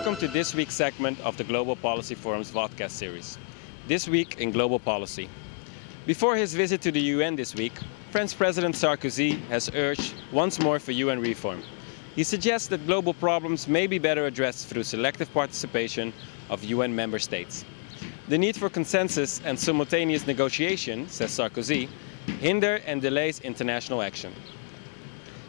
Welcome to this week's segment of the Global Policy Forum's podcast series. This week in global policy. Before his visit to the UN this week, French President Sarkozy has urged once more for UN reform. He suggests that global problems may be better addressed through selective participation of UN member states. The need for consensus and simultaneous negotiation, says Sarkozy, hinder and delays international action.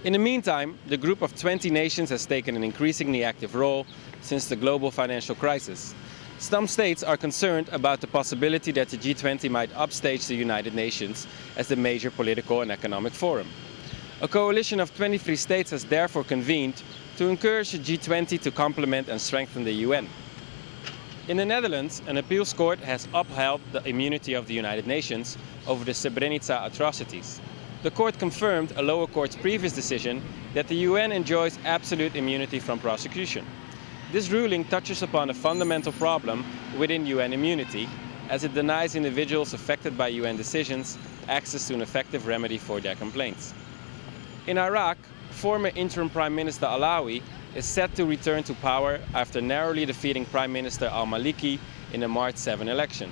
In the meantime, the group of 20 nations has taken an increasingly active role since the global financial crisis. Some states are concerned about the possibility that the G20 might upstage the United Nations as the major political and economic forum. A coalition of 23 states has therefore convened to encourage the G20 to complement and strengthen the UN. In the Netherlands, an appeals court has upheld the immunity of the United Nations over the Srebrenica atrocities. The court confirmed a lower court's previous decision that the UN enjoys absolute immunity from prosecution. This ruling touches upon a fundamental problem within UN immunity, as it denies individuals affected by UN decisions access to an effective remedy for their complaints. In Iraq, former interim Prime Minister Alawi is set to return to power after narrowly defeating Prime Minister al-Maliki in the March 7 election.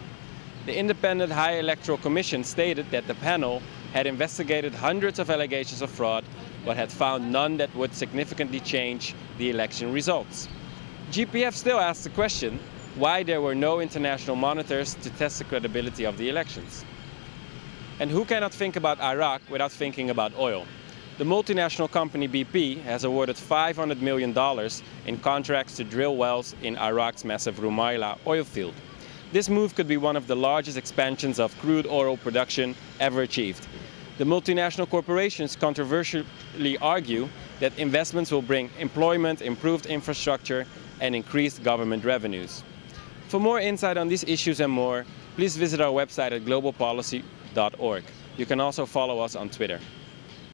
The Independent High Electoral Commission stated that the panel had investigated hundreds of allegations of fraud, but had found none that would significantly change the election results. GPF still asks the question why there were no international monitors to test the credibility of the elections. And who cannot think about Iraq without thinking about oil? The multinational company BP has awarded $500 million in contracts to drill wells in Iraq's massive Rumaila oil field. This move could be one of the largest expansions of crude oil production ever achieved. The multinational corporations controversially argue that investments will bring employment, improved infrastructure, and increased government revenues. For more insight on these issues and more, please visit our website at globalpolicy.org. You can also follow us on Twitter.